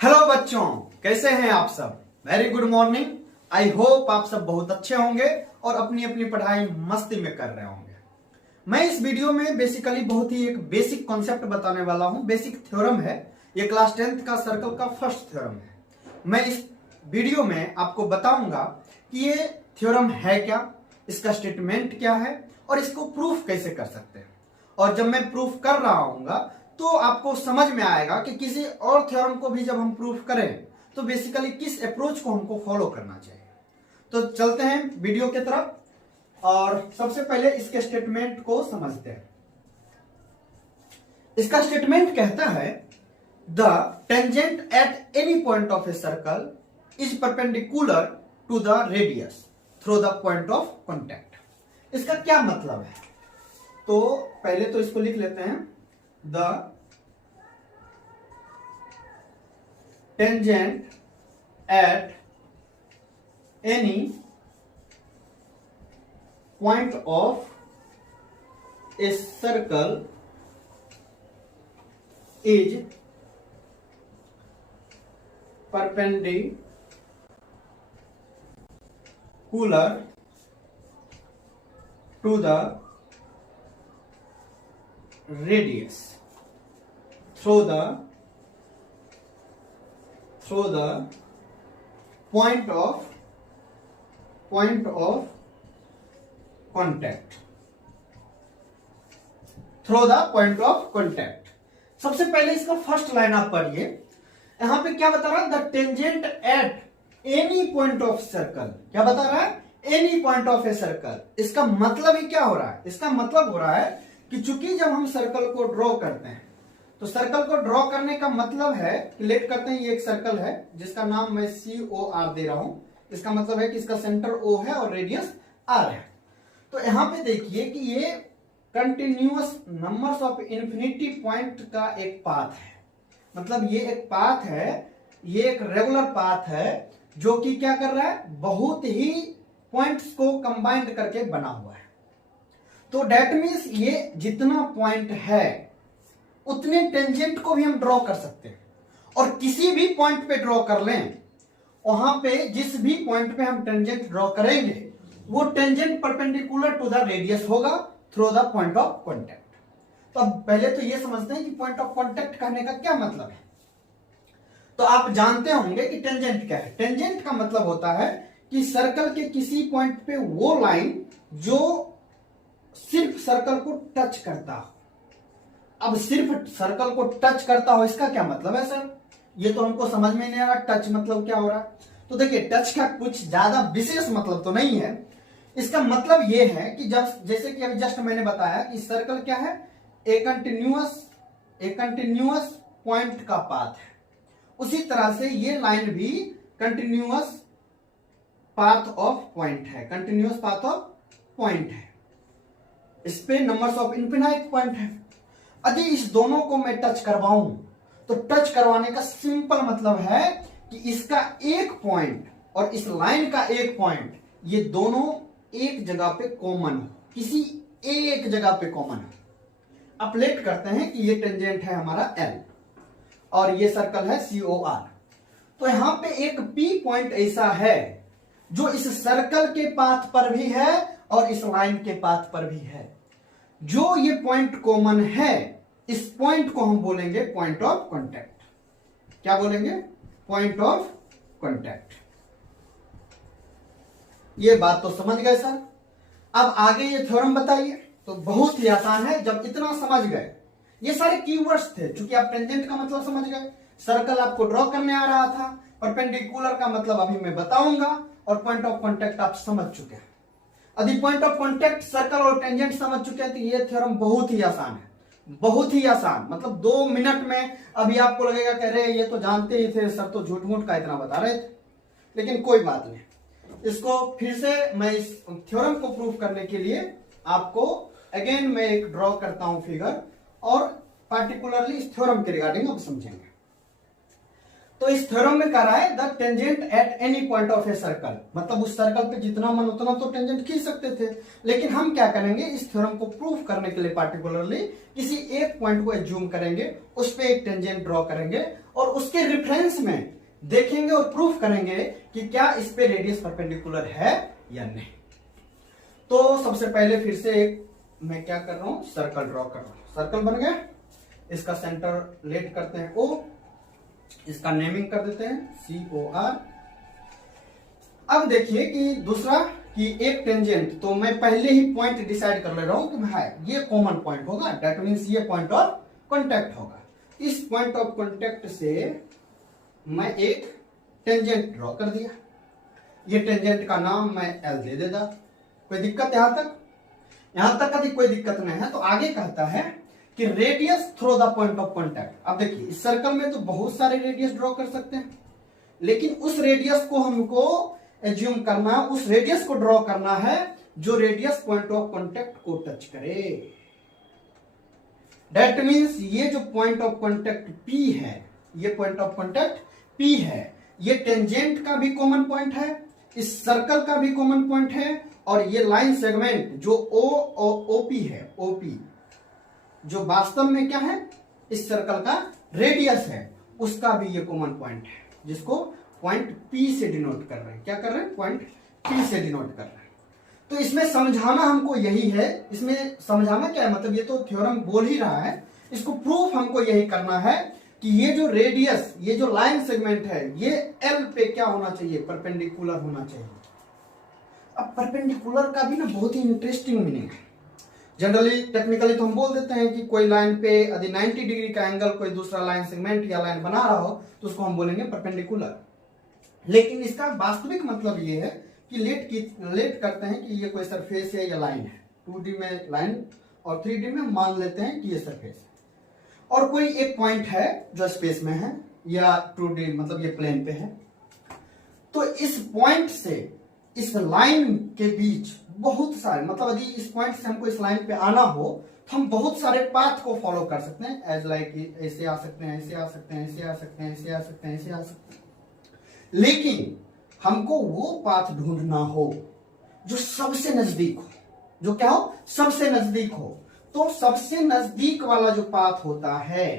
Hello बच्चों, कैसे हैं आप सब। Very good morning. I hope आप सब बहुत अच्छे होंगे और अपनी अपनी पढ़ाई मस्ती में कर रहे होंगे। मैं इस वीडियो में बेसिकली बहुत ही एक बेसिक कॉन्सेप्ट बताने वाला हूं। बेसिक थ्योरम है ये, क्लास 10th का सर्कल का फर्स्ट थ्योरम है। मैं इस वीडियो में आपको बताऊंगा कि ये थ्योरम है क्या, इसका स्टेटमेंट क्या है और इसको प्रूफ कैसे कर सकते हैं। और जब मैं प्रूफ कर रहा हूंगा तो आपको समझ में आएगा कि किसी और थ्योरम को भी जब हम प्रूफ करें तो बेसिकली किस अप्रोच को हमको फॉलो करना चाहिए। तो चलते हैं वीडियो की तरफ और सबसे पहले इसके स्टेटमेंट को समझते हैं। इसका स्टेटमेंट कहता है the tangent at any point of a circle is perpendicular to the radius through the point of contact. इसका क्या मतलब है, तो पहले तो इसको लिख लेते हैं। The tangent at any point of a circle is perpendicular to the radius through the point of contact, through the point of contact। सबसे पहले इसका फर्स्ट लाइन आप पढ़िए। यहां पे क्या बता रहा है, the tangent at any point of circle. क्या बता रहा है, any point of a circle. इसका मतलब ही क्या हो रहा है, इसका मतलब हो रहा है कि चूंकि जब हम सर्कल को ड्रॉ करते हैं तो सर्कल को ड्रॉ करने का मतलब है, लेट करते हैं, ये एक सर्कल है जिसका नाम मैं COR दे रहा हूं। इसका मतलब है कि इसका सेंटर O है और रेडियस R है। तो यहां पे देखिए कि ये continuous numbers of infinity point का एक पाथ है। मतलब ये एक पाथ है, ये एक रेगुलर पाथ है जो कि क्या कर रहा है, बहुत ही पॉइंट्स को कंबाइंड करके बना हुआ है। तो डेट मीन्स ये जितना पॉइंट है उतने टेंजेंट को भी हम ड्रॉ कर सकते हैं और किसी भी पॉइंट पे ड्रॉ कर लें, वहां पे जिस भी पॉइंट पे हम टेंजेंट ड्रॉ करेंगे वो tangent perpendicular to the radius होगा through the point of contact. तो अब पहले तो ये समझते हैं कि पॉइंट ऑफ कॉन्टैक्ट कहने का क्या मतलब है। तो आप जानते होंगे कि टेंजेंट क्या है। टेंजेंट का मतलब होता है कि सर्कल के किसी पॉइंट पे वो लाइन जो सिर्फ सर्कल को टच करता हो। अब सिर्फ सर्कल को टच करता हो, इसका क्या मतलब है सर, ये तो हमको समझ में नहीं आ रहा। टच मतलब क्या हो रहा है, तो देखिए टच का कुछ ज्यादा विशेष मतलब तो नहीं है। इसका मतलब ये है कि जब, जैसे कि अभी जस्ट मैंने बताया कि सर्कल क्या है, ए कंटिन्यूअस पॉइंट का पाथ है, उसी तरह से ये लाइन भी कंटिन्यूअस पाथ ऑफ पॉइंट है, कंटिन्यूअस पाथ ऑफ पॉइंट है। इस पे नंबर्स ऑफ इनफिनाइट पॉइंट है। यदि इस दोनों को मैं टच करवाऊं तो टच करवाने का सिंपल मतलब है कि इसका एक पॉइंट और इस लाइन का एक पॉइंट, ये दोनों एक जगह पे कॉमन हो, किसी एक जगह पे कॉमन हो। अब लेट करते हैं कि ये टेंजेंट है हमारा L और ये सर्कल है COR। तो यहां पे एक P पॉइंट ऐसा है जो इस सर्कल के पाथ पर भी है और इस लाइन के पाथ पर भी है। जो ये पॉइंट कॉमन है, इस पॉइंट को हम बोलेंगे पॉइंट ऑफ कॉन्टैक्ट। क्या बोलेंगे, पॉइंट ऑफ कॉन्टैक्ट। ये बात तो समझ गए सर। अब आगे ये थ्योरम बताइए। तो बहुत ही आसान है, जब इतना समझ गए, ये सारे कीवर्ड्स थे। चूंकि आप टेंजेंट का मतलब समझ गए, सर्कल आपको ड्रॉ करने आ रहा था, परपेंडिकुलर का मतलब अभी मैं बताऊंगा, और पॉइंट ऑफ कॉन्टैक्ट आप समझ चुके हैं। यदि पॉइंट ऑफ कॉन्टैक्ट, सर्कल और टेंजेंट समझ चुके हैं तो ये थ्योरम बहुत ही आसान है, बहुत ही आसान। मतलब 2 मिनट में अभी आपको लगेगा कह रहे ये तो जानते ही थे सर, तो झूठ मूठ का इतना बता रहे थे। लेकिन कोई बात नहीं, इसको फिर से मैं इस थ्योरम को प्रूव करने के लिए आपको अगेन मैं एक ड्रॉ करता हूं फिगर, और पार्टिकुलरली इस थ्योरम के रिगार्डिंग आप समझेंगे। तो इस थ्योरम में कह रहा है the tangent at any point of a circle, मतलब उस सर्कल पे जितना मन उतना तो टेंजेंट खींच सकते थे, लेकिन हम क्या करेंगे, इस थ्योरम को प्रूफ करने के लिए पार्टिकुलरली किसी एक पॉइंट को एज्यूम करेंगे, उस पे एक टेंजेंट ड्रॉ करेंगे और उसके रेफरेंस में देखेंगे और प्रूफ करेंगे कि क्या इस पे रेडियस परपेंडिकुलर है या नहीं। तो सबसे पहले फिर से एक मैं क्या कर रहा हूं, सर्कल ड्रॉ कर रहा हूं। सर्कल बन गया, इसका सेंटर लेट करते हैं O, इसका नेमिंग कर देते हैं COR। अब देखिए कि दूसरा कि एक टेंजेंट, तो मैं पहले ही पॉइंट डिसाइड कर ले रहा हूं कि भाई ये कॉमन पॉइंट होगा, दैट मींस ये पॉइंट ऑफ कांटेक्ट होगा। इस पॉइंट ऑफ कांटेक्ट से मैं एक टेंजेंट ड्रॉ कर दिया, ये टेंजेंट का नाम मैं L दे देता। कोई दिक्कत यहां तक? यहां तक कभी कोई दिक्कत नहीं है। तो आगे कहता है कि radius through the point of contact. अब देखिए इस सर्कल में तो बहुत सारे रेडियस ड्रॉ कर सकते हैं, लेकिन उस रेडियस को हमको एज्यूम करना, उस रेडियस को ड्रॉ करना है जो रेडियस पॉइंट ऑफ कांटेक्ट को टच करे। दैट मींस ये जो पॉइंट ऑफ कांटेक्ट P है, ये पॉइंट ऑफ कांटेक्ट P है, ये टेंजेंट का भी कॉमन पॉइंट है, इस सर्कल का भी कॉमन पॉइंट है, और ये लाइन सेगमेंट जो OP है, OP जो वास्तव में क्या है, इस सर्कल का रेडियस है, उसका भी ये कॉमन पॉइंट है, जिसको पॉइंट P से डिनोट कर रहे हैं। क्या कर रहे हैं? पॉइंट P से डिनोट कर रहे हैं। तो इसमें समझाना हमको यही है, इसमें समझाना क्या है, मतलब ये तो थ्योरम बोल ही रहा है, इसको प्रूफ हमको यही करना है कि ये जो रेडियस, ये जो लाइन सेगमेंट है, ये L पे क्या होना चाहिए, परपेंडिकुलर होना चाहिए। अब परपेंडिकुलर का भी ना बहुत ही इंटरेस्टिंग मीनिंग है। जनरली टेक्निकली तो हम बोल देते हैं कि कोई लाइन पे यदि 90 डिग्री का एंगल कोई दूसरा लाइन सेगमेंट या लाइन बना रहा हो तो उसको हम बोलेंगे परपेंडिकुलर, लेकिन इसका वास्तविक मतलब ये है कि लेट करते हैं कि ये कोई सरफेस है या लाइन है। 2D में लाइन और 3D में मान लेते हैं कि ये सरफेस है, और कोई एक पॉइंट है जो स्पेस में है या 2D मतलब ये प्लेन पे है। तो इस पॉइंट से इस लाइन के बीच बहुत सारे, मतलब यदि इस पॉइंट से हमको इस लाइन पे आना हो तो हम बहुत सारे पाथ को फॉलो कर सकते हैं, एज लाइक ऐसे आ सकते हैं, ऐसे आ सकते हैं, ऐसे आ सकते हैं, ऐसे आ सकते हैं, ऐसे आ सकते हैं, लेकिन हमको वो पाथ ढूंढना हो जो सबसे नजदीक हो, जो क्या हो, सबसे नजदीक हो। तो सबसे नजदीक वाला जो पाथ होता है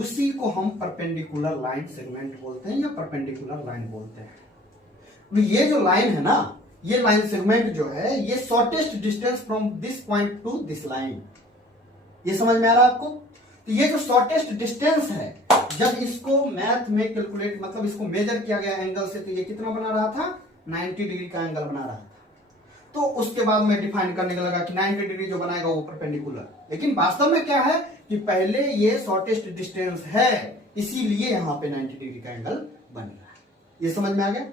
उसी को हम परपेंडिकुलर लाइन सेगमेंट बोलते हैं या परपेंडिकुलर लाइन बोलते हैं। ये जो लाइन है ना, ये लाइन सेगमेंट जो है, ये shortest distance from this point two this line. ये समझ में आ रहा है आपको? तो ये जो शॉर्टेस्ट डिस्टेंस है, जब इसको मैथ में कैलकुलेट, मतलब इसको मेजर किया गया एंगल से, तो ये कितना बना रहा था, 90 डिग्री का एंगल बना रहा था। तो उसके बाद में डिफाइन करने लगा कि 90 डिग्री जो बनाएगा वो परपेंडिकुलर, लेकिन वास्तव में क्या है कि पहले ये शॉर्टेस्ट डिस्टेंस है, इसीलिए यहां पे 90 डिग्री का एंगल बन रहा है। ये समझ में आ गया?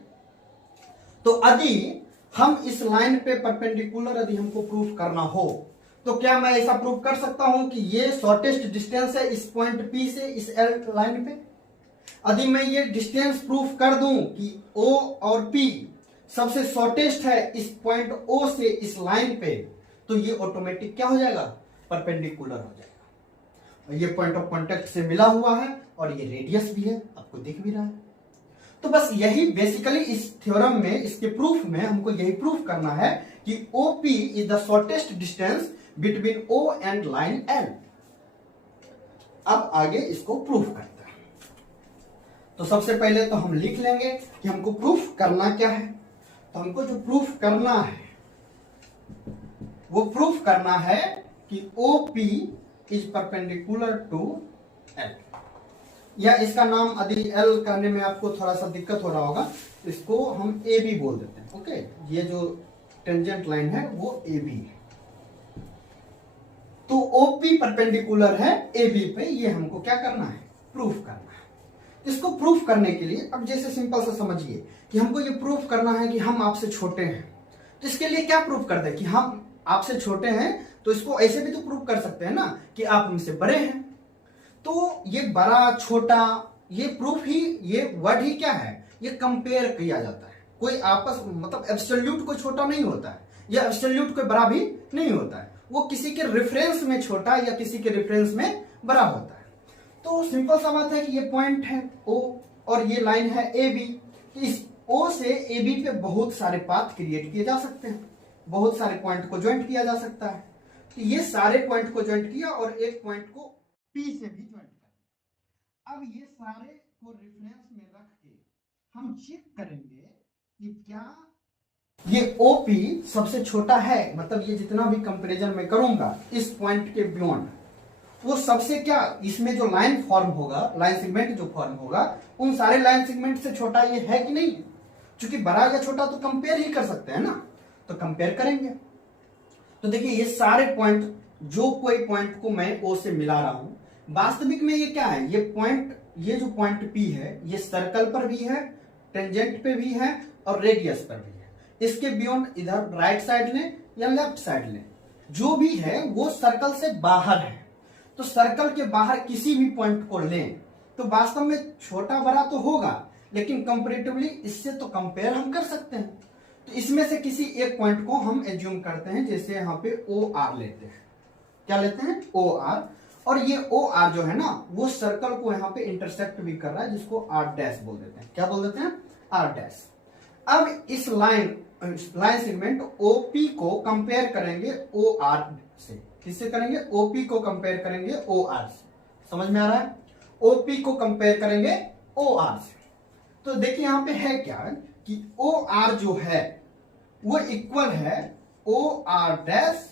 तो यदि हम इस लाइन पे परपेंडिकुलर यदि हमको प्रूफ करना हो तो क्या मैं ऐसा प्रूफ कर सकता हूं कि ये शॉर्टेस्ट डिस्टेंस है इस पॉइंट P से इस L लाइन पे? यदि मैं ये डिस्टेंस प्रूफ कर दूं कि O और P सबसे शॉर्टेस्ट है इस पॉइंट O से इस लाइन पे, तो ये ऑटोमेटिक क्या हो जाएगा, परपेंडिकुलर हो जाएगा। ये पॉइंट ऑफ कांटेक्ट से मिला हुआ है और ये रेडियस भी है, आपको दिख भी रहा है। तो बस यही बेसिकली इस थ्योरम में, इसके प्रूफ में हमको यही प्रूफ करना है कि OP is the shortest distance between O and line L। अब आगे इसको प्रूफ करते हैं। तो सबसे पहले तो हम लिख लेंगे कि हमको प्रूफ करना क्या है। तो हमको जो प्रूफ करना है वो प्रूफ करना है कि OP is perpendicular to L, या इसका नाम यदि L करने में आपको थोड़ा सा दिक्कत हो रहा होगा, इसको हम AB बोल देते हैं। ओके, ये जो टेंजेंट लाइन है वो AB है, तो OP परपेंडिकुलर है AB पे, ये हमको क्या करना है, प्रूफ करना है। इसको प्रूफ करने के लिए अब जैसे सिंपल सा समझिए कि हमको ये प्रूफ करना है कि हम आपसे छोटे हैं, तो इसके लिए क्या प्रूफ कर दे कि हम आपसे छोटे हैं, तो इसको ऐसे भी तो प्रूफ कर सकते हैं ना कि आप हमसे बड़े हैं। तो ये बड़ा छोटा, ये प्रूफ ही, ये वर्ड ही क्या है, ये कंपेयर किया जाता है। कोई आपस मतलब एब्सोल्यूट कोई छोटा नहीं होता है या एब्सोल्यूट कोई बड़ा भी नहीं होता है, वो किसी के रेफरेंस में छोटा या किसी के रेफरेंस में बड़ा होता है। तो सिंपल सा बात है कि ये पॉइंट है O और ये लाइन है AB। इस O से AB पे बहुत सारे पाथ क्रिएट किए जा सकते हैं, बहुत सारे पॉइंट को ज्वाइंट किया जा सकता है। तो ये सारे पॉइंट को ज्वाइंट किया और एक पॉइंट को P से भी ज्वाइंट किया। अब ये सारे को रेफरेंस में रख के हम चेक करेंगे कि क्या ये OP सबसे छोटा है, मतलब ये जितना भी कंपैरिजन मैं करूंगा इस पॉइंट के बियॉन्ड, वो सबसे क्या इसमें जो लाइन फॉर्म होगा, लाइन सेगमेंट जो फॉर्म होगा, उन सारे लाइन सेगमेंट से छोटा ये है कि नहीं। क्योंकि बड़ा या छोटा तो कंपेयर ही कर सकते हैं ना, तो कंपेयर करेंगे। तो देखिए ये सारे पॉइंट, जो कोई पॉइंट को मैं O से मिला रहा हूं, वास्तविक में ये क्या है, ये पॉइंट, ये जो पॉइंट P है ये सर्कल पर भी है, टेंजेंट पे भी है और रेडियस पर भी है। इसके बियॉन्ड इधर राइट साइड लें या लेफ्ट साइड लें, जो भी है वो सर्कल से बाहर है। तो सर्कल के बाहर किसी भी पॉइंट को लें तो वास्तव में छोटा बड़ा तो होगा, लेकिन कंपैरेटिवली इससे तो कंपेयर हम कर सकते हैं। तो इसमें से किसी एक पॉइंट को हम एज्यूम करते हैं, जैसे यहाँ पे OR लेते हैं। क्या लेते हैं? OR। और ये OR जो है ना वो सर्कल को यहाँ पे इंटरसेक्ट भी कर रहा है, जिसको R डैश बोल देते हैं। क्या बोल देते हैं? R dash. अब इस लाइन सेगमेंट OP को कंपेयर करेंगे OR से। किससे करेंगे? OP को कंपेयर करेंगे OR से। समझ में आ रहा है? OP को कंपेयर करेंगे OR से। तो देखिए यहां पे है क्या कि OR जो है वो इक्वल है OR dash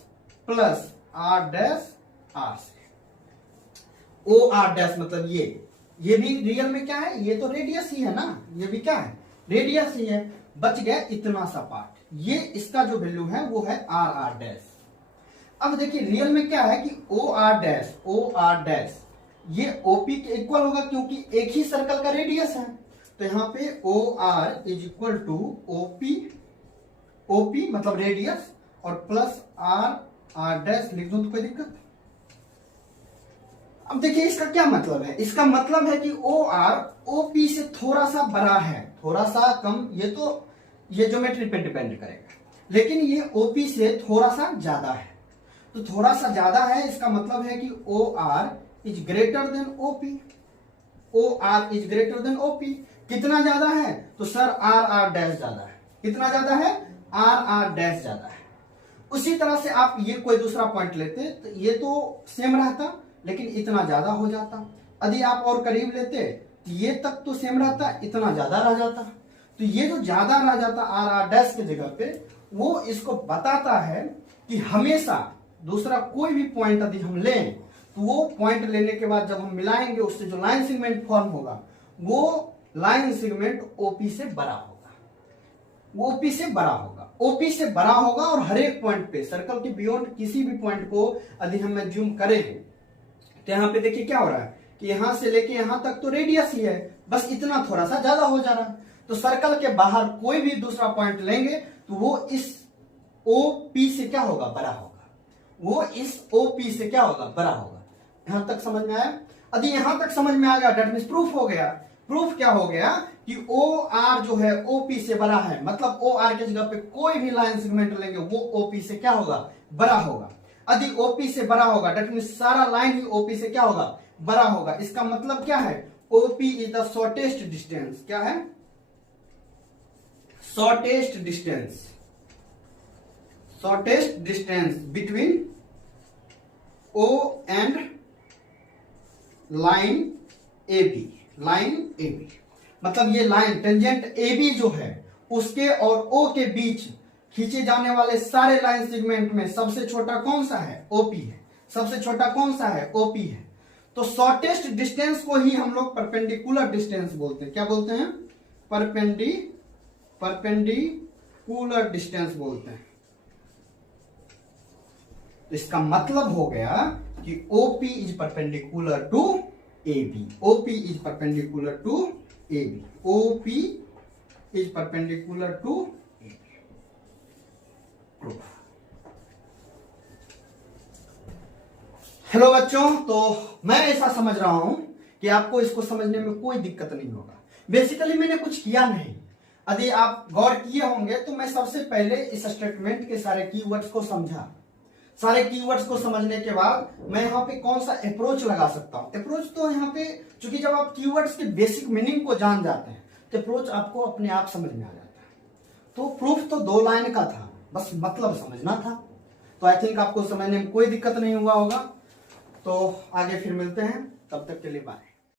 plus R dash R से। OR डैश मतलब ये भी रियल में क्या है, ये तो रेडियस ही है ना, ये भी क्या है? रेडियस ही है। बच गया इतना सा पार्ट, ये इसका जो वैल्यू है वो है RR डैश। अब देखिए रियल में क्या है कि OR डैश ये OP के इक्वल होगा, क्योंकि एक ही सर्कल का रेडियस है। तो यहां पे OR is equal to OP मतलब रेडियस और प्लस R डैश लिख दूं तो कोई दिक्कत? अब देखिए इसका क्या मतलब है, इसका मतलब है कि OR OP से थोड़ा सा बड़ा है, थोड़ा सा कम, ये तो ये ज्योमेट्री पे डिपेंड करेगा, लेकिन ये OP से थोड़ा सा ज्यादा है। तो थोड़ा सा ज्यादा है, इसका मतलब है कि OR is greater than OP। OR is greater than OP। कितना ज्यादा है? तो सर RR डैश ज्यादा है। कितना ज्यादा है? RR डैश ज्यादा है। उसी तरह से आप ये कोई दूसरा पॉइंट लेते तो ये तो सेम रहता, लेकिन इतना ज्यादा हो जाता। यदि आप और करीब लेते तो ये तक तो सेम रहता, इतना ज्यादा रह जाता। तो ये जो ज्यादा रह जाता RR डैश के जगह पे, वो इसको बताता है कि हमेशा दूसरा कोई भी पॉइंट यदि हम लें तो वो पॉइंट लेने के बाद जब हम मिलाएंगे उससे जो लाइन सेगमेंट फॉर्म होगा वो लाइन सेगमेंट OP से बड़ा होगा, वो OP से बड़ा होगा, OP से बड़ा होगा। और हर एक पॉइंट पे सर्कल के बियॉन्ड किसी भी पॉइंट को यदि हम जूम करेंगे तो यहाँ पे देखिए क्या हो रहा है कि यहां से लेके यहां तक तो रेडियस ही है, बस इतना थोड़ा सा ज्यादा हो जा रहा है। तो सर्कल के बाहर कोई भी दूसरा पॉइंट लेंगे तो वो इस OP से क्या होगा? बड़ा होगा। वो इस OP से क्या होगा? बड़ा होगा। यहां तक समझ में आया? यदि यहां तक समझ में आ गया दैट मींस प्रूफ हो गया। प्रूफ क्या हो गया कि OR जो है OP से बड़ा है, मतलब OR के जगह पे कोई भी लाइन सेगमेंट लेंगे वो OP से क्या होगा? बड़ा होगा। यदि OP से बड़ा होगा दैट मींस सारा लाइन ही OP से क्या होगा? बड़ा होगा। इसका मतलब क्या है? OP is the shortest distance. क्या है? Shortest distance between O and line AB। मतलब ये लाइन टेंजेंट AB जो है उसके और O के बीच खींचे जाने वाले सारे लाइन सेगमेंट में सबसे छोटा कौन सा है? OP है। सबसे छोटा कौन सा है? OP है। तो शॉर्टेस्ट डिस्टेंस को ही हम लोग परपेंडिकुलर डिस्टेंस बोलते हैं। क्या बोलते हैं? परपेंडिकुलर डिस्टेंस बोलते हैं। तो इसका मतलब हो गया कि OP is perpendicular to AB। OP is perpendicular to AB। OP is perpendicular to AB। Proof. Hello बच्चों, तो मैं ऐसा समझ रहा हूं कि आपको इसको समझने में कोई दिक्कत नहीं होगा। बेसिकली मैंने कुछ किया नहीं। यदि आप गौर किए होंगे तो मैं सबसे पहले इस स्टेटमेंट के सारे कीवर्ड्स को सारे कीवर्ड्स को समझने के बाद मैं यहाँ पे कौन सा अप्रोच लगा सकता हूं। अप्रोच तो यहाँ पे चूंकि जब आप कीवर्ड्स के बेसिक मीनिंग को जान जाते हैं तो अप्रोच आपको अपने आप समझ में आ जाता है। तो प्रूफ तो 2 लाइन का था, बस मतलब समझना था। तो आई थिंक आपको समझने में कोई दिक्कत नहीं हुआ होगा। तो आगे फिर मिलते हैं, तब तक के लिए बाय।